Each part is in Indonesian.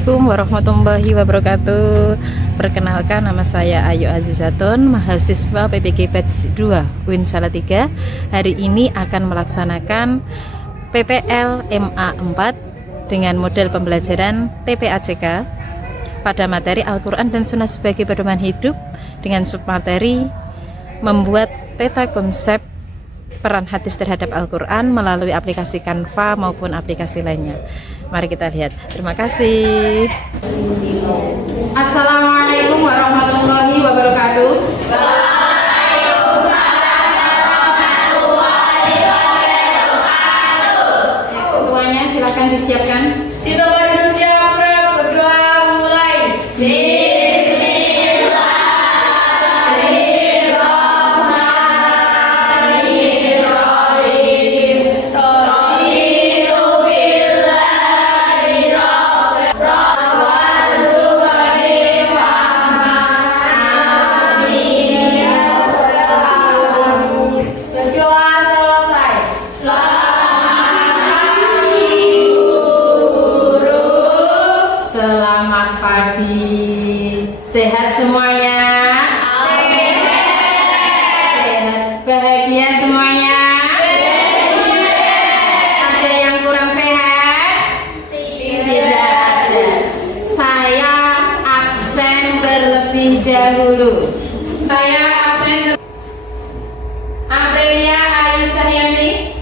Assalamualaikum warahmatullahi wabarakatuh. Perkenalkan, nama saya Ayu Azizatun, mahasiswa PPG Batch 2 UIN Salatiga. Hari ini akan melaksanakan PPL MA 4 dengan model pembelajaran TPACK pada materi Al-Quran dan Sunnah sebagai pedoman hidup dengan submateri membuat peta konsep peran hadis terhadap Al-Quran melalui aplikasi Canva maupun aplikasi lainnya. Mari kita lihat. Terima kasih. Assalamualaikum warahmatullahi wabarakatuh. Ketuanya silakan disiapkan. Kita berdua berdoa mulai. Berdoa selesai. Selamat pagi. Sehat semuanya? Sehat. Bahagia semuanya? Ada yang kurang sehat? Tidak ada. Saya absen terlebih dahulu. Saya absen Aprilia Ayu Cahyani.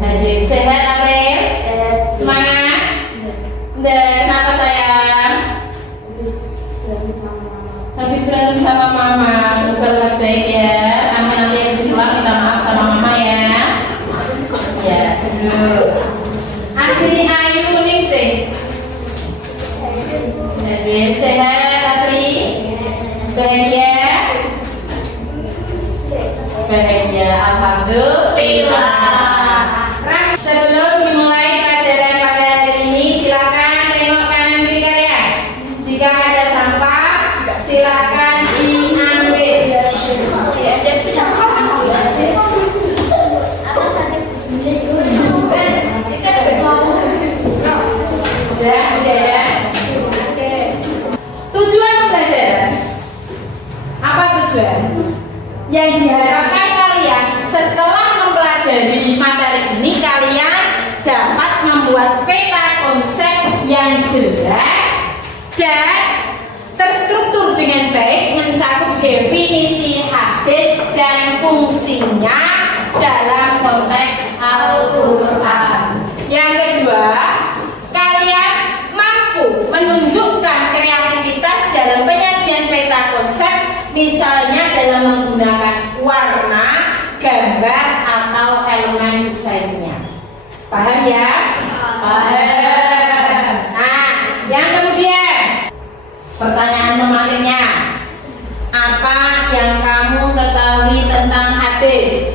Hadir. Sehat April? Semangat? Dan kenapa sayang? Habis berantem sama mama. Semoga lekas baik ya. Kamu nanti habis pulang minta maaf sama mama ya. Ya, duduk. Asri Ayu Ningsih. Jadi sehat Asri? Bahagia? Bahagia, alhamdulillah. Sebelum dimulai pelajaran pada hari ini, silakan tengok kanan kiri kalian. Jika ada sampah, silakan diambil. Sudah ada. Tujuan pembelajaran. Apa tujuan? Yang diharapkan kalian setelah mempelajari materi ini, kalian dapat membuat peta konsep yang jelas dan terstruktur dengan baik, mencakup definisi hadis dan fungsinya dalam konteks Al-Quran. Yang kedua, kalian mampu menunjukkan kreativitas dalam penyajian peta konsep, misalnya dalam menggunakan warna, gambar, atau elemen desainnya. Paham ya? Paham. Nah, yang kemudian pertanyaan pematiknya, apa yang kamu ketahui tentang hadis?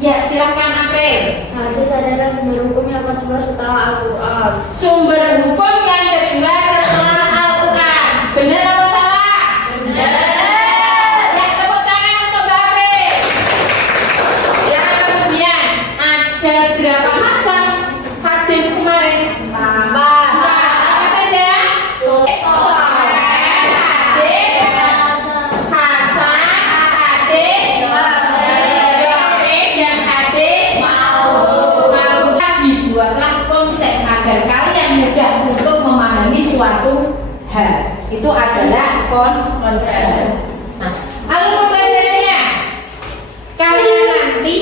Ya, silakan April. Hadis adalah sumber hukum yang kedua setelah Al-Quran. Sumber hukum yang kedua setelah Al-Quran. Benar atau salah? Benar. Ya, tepuk tangan untuk Mbak April. Yang kemudian, ada berapa macam hadis kemarin? Apa saja? Hadis hasan, hadis dhaif, dan hadis mau'udh. Dibuatlah konsep agar kalian mudah untuk memahami suatu hal. Itu adalah konsep. Nah, alur pembelajarannya, kalian nanti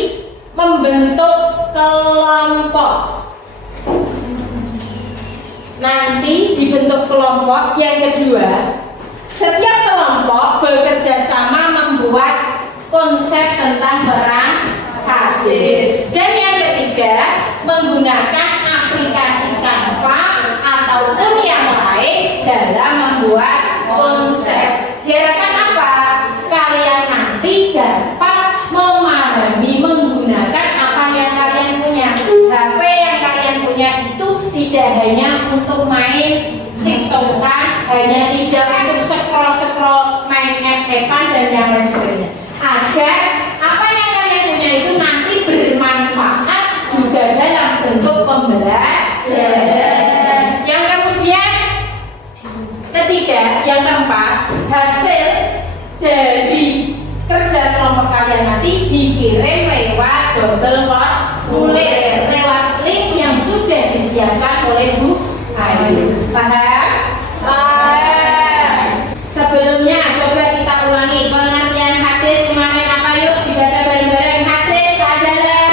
membentuk kelompok. Nanti dibentuk kelompok. Yang kedua, setiap kelompok bekerja sama membuat konsep tentang peran hadis. Dan yang ketiga, menggunakan aplikasi Canva ataupun yang lain dalam membuat konsep. Diharapkan apa? Kalian nanti dapat memahami menggunakan apa yang kalian punya. HP yang kalian punya itu tidak hanya untuk main TikTokan, hanya tidak untuk scroll-scroll, main app-appan dan yang lain sebagainya. Agar apa yang kalian punya itu nanti bermanfaat juga dalam bentuk yang keempat, hasil dari kerja kelompok kalian nanti dikirim lewat double formulir, lewat link yang sudah disiapkan oleh Bu Ayu. Paham? Sebelumnya coba kita ulangi pengertian hadis kemarin apa, yuk dibaca bareng-bareng. Hadis adalah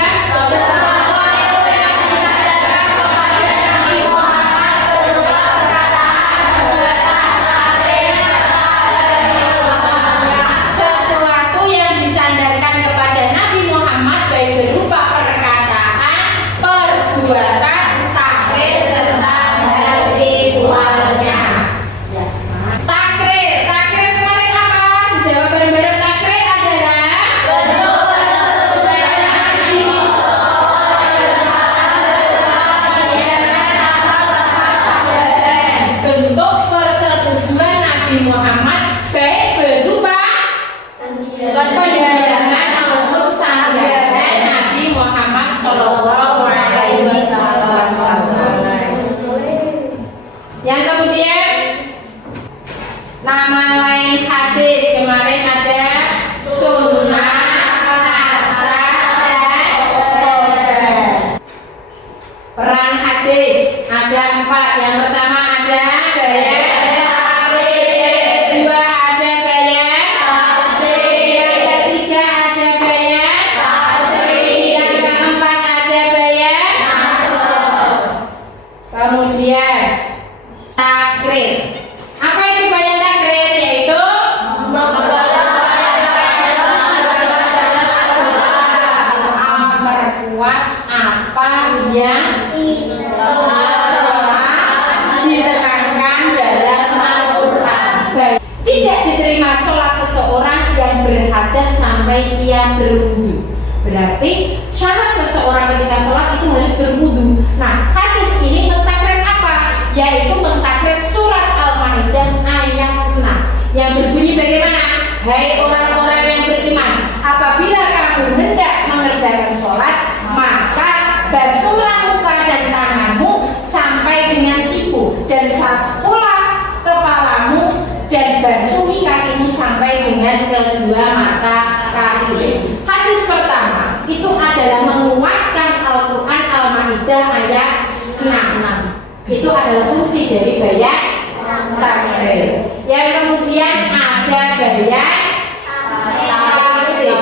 sesuatu yang disandarkan kepada Nabi Muhammad baik berupa perkataan, perbuatan, takrir serta hal ihwalnya. Takrir kemarin apa? Dijawab bareng-bareng. Takrir adalah bentuk persetujuan Nabi Muhammad baik berupa pendayangan maupun sandaran Nabi Muhammad Shallallahu Alaihi Wasallam. Yang kemudian nama lain hadis kemarin ada sunnah, asar, dan khobar. Peran hadis ada 4. Yang pertama ada bayan, kedua ada bayan, yang ketiga ada bayan, yang keempat ada bayan, kemudian takrir. Apa itu bayan takrir? Yaitu memperkuat apa yang telah diterangkan dalam Al-Quran. Tidak diterima sholat seseorang yang berhadas sampai ia berwudu. Berarti syarat seseorang ketika sholat itu harus berwudu. Nah, hadis ini mentakrir apa? Yaitu mentakrir surat Al-Maidah ayat 6 yang berbunyi bagaimana? Hai orang-orang yang beriman, apabila kamu hendak mengerjakan sholat, maka basuhlah muka dan tanganmu sampai dengan siku, dan sapulah kepalamu dan basuhi kakimu sampai dengan kedua mata kaki. Hadis pertama itu adalah menguatkan Al-Quran Al-Maidah ayat 6. Itu adalah fungsi dari bayan takrir. Yang kemudian ada bayan tafsir.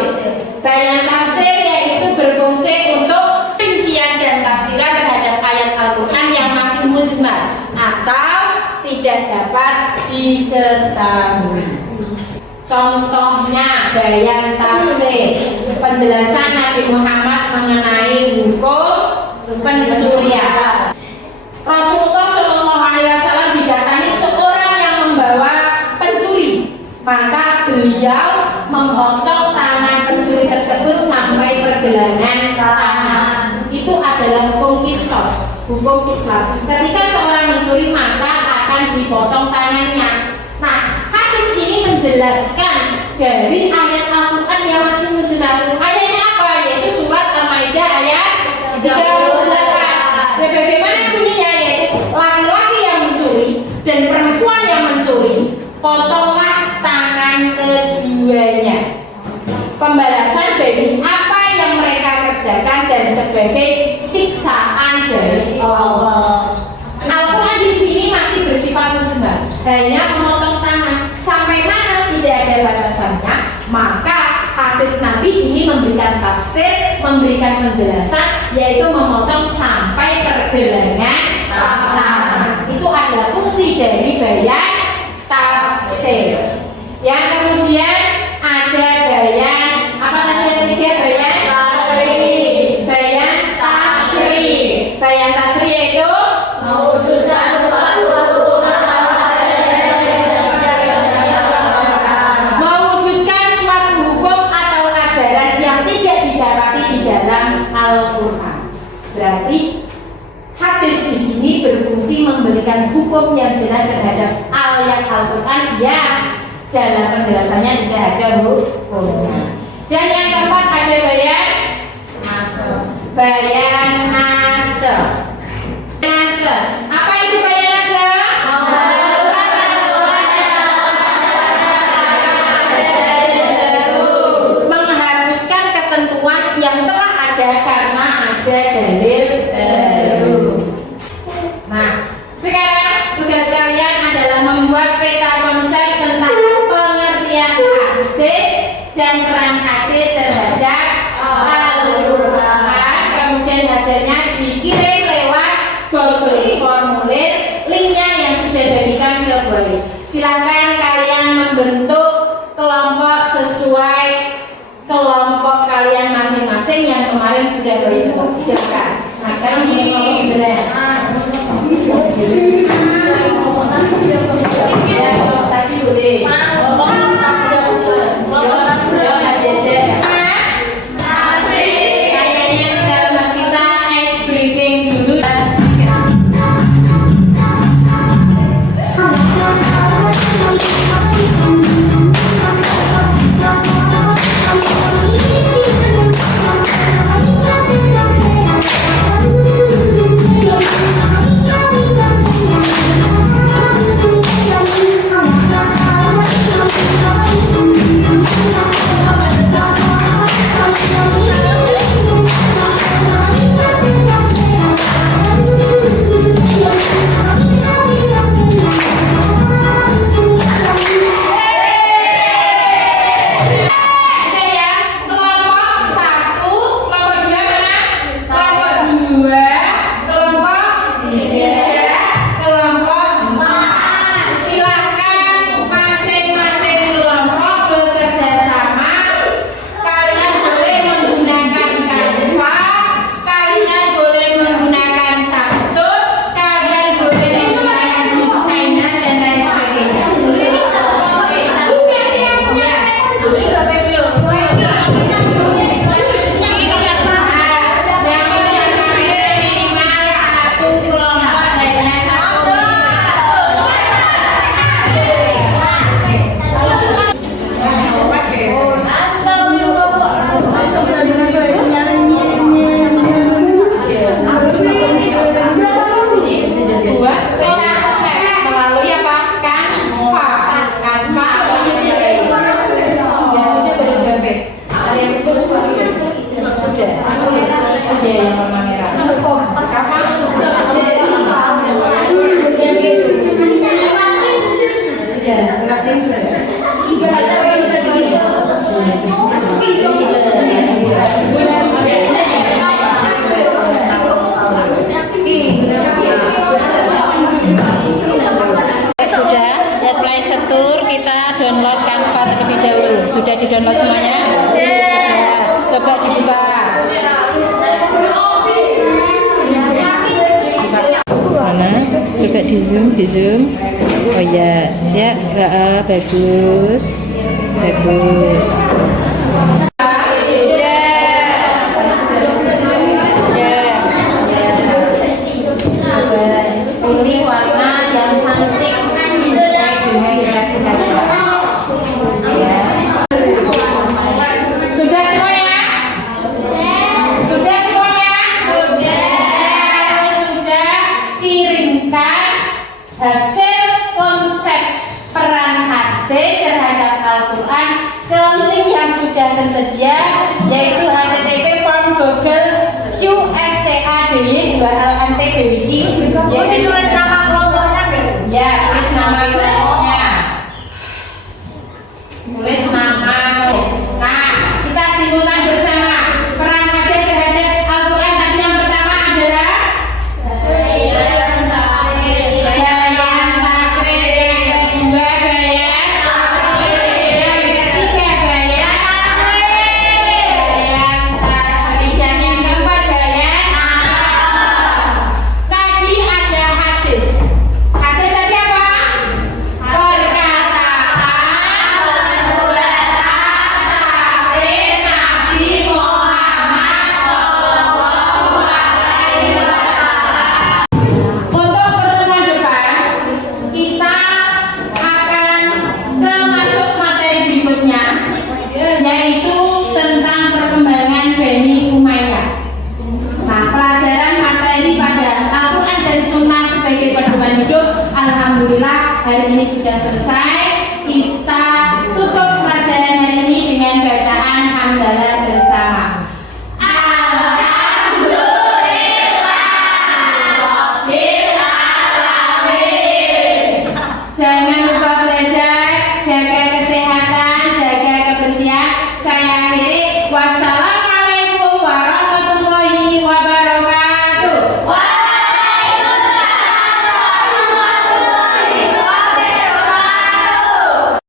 Bayan tafsir yaitu berfungsi untuk rincian dan tafsiran terhadap ayat Al-Quran yang masih mujmal atau tidak dapat diketahui. Contohnya bayan tafsir, penjelasan Nabi Muhammad mengenai hukum pencurian. Rasulullah Shallallahu Alaihi Wasallam didatangi seorang yang membawa pencuri, maka beliau memotong tangan pencuri tersebut sampai pergelangan tangan. Itu adalah hukum qisas, hukum Islam. Ketika seorang mencuri maka akan dipotong tangannya. Nah, hadis ini menjelaskan dari ayat Al-Quran yang masih mujmal. Ayatnya apa? Yaitu surat Al-Maidah ayat 38. Dan bagaimana bunyinya? Yaitu laki-laki yang mencuri dan perempuan yang mencuri, potonglah tangan keduanya. Pembalasan dari apa yang mereka kerjakan dan sebagai siksaan dari Allah. Al-Quran di sini masih bersifat mujmal, hanya memotong tangan. Sampai mana tidak ada batasannya. Maka hadis Nabi ini memberikan tafsir, memberikan penjelasan, yaitu memotong sampai pergelangan tangan. Itu adalah fungsi dari bayan tafsir. Yang kemudian ada bayan apa tadi yang ketiga? Bayan tasyrih. Bayan tasyrih. Bayan tasyrih yaitu mewujudkan suatu hukum atau ajaran yang tidak didapati di dalam Al-Quran. Berarti hadis di sini berfungsi memberikan hukum yang jelas terhadap ayat Al-Quran yang dalam penjelasannya tidak ada hukumnya. Dan yang keempat ada bayan nase. Nase. Apa itu bayan nase? perang hadis terhadap Al-Quran. Kemudian hasilnya dikirim lewat Google formulir, linknya yang sudah diberikan ke bawah. Silakan kalian membentuk kelompok sesuai kelompok kalian masing-masing yang kemarin sudah berbentuk. Silakan. Nah, sekarang ini benar. Ya, tadi boleh. Kayaknya sekarang Mas kita ice breathing dulu. Sudah di-download semuanya? Sudah. Coba dibuka. Mana? Coba di zoom. Oh ya, bagus. Pilih warna yang cantik sesuai dengan dikasih kalian. Hasil konsep perang hadis terhadap Al-Quran ke link yang sudah tersedia, yaitu http forms Google QFCADY 2LMTDWiki, yaitu tulis nama kelompoknya ya, tulis nama kelompoknya, tulis nama. Nah, kita simpulkan bersama perang hadis terhadap Al-Quran. Tadi yang pertama adalah yaitu tentang perkembangan Bani Umayyah. Nah, pelajaran materi pada Al-Quran dan Sunnah sebagai pedoman hidup, alhamdulillah hari ini sudah selesai. Kita tutup pelajaran hari ini dengan bacaan hamdalah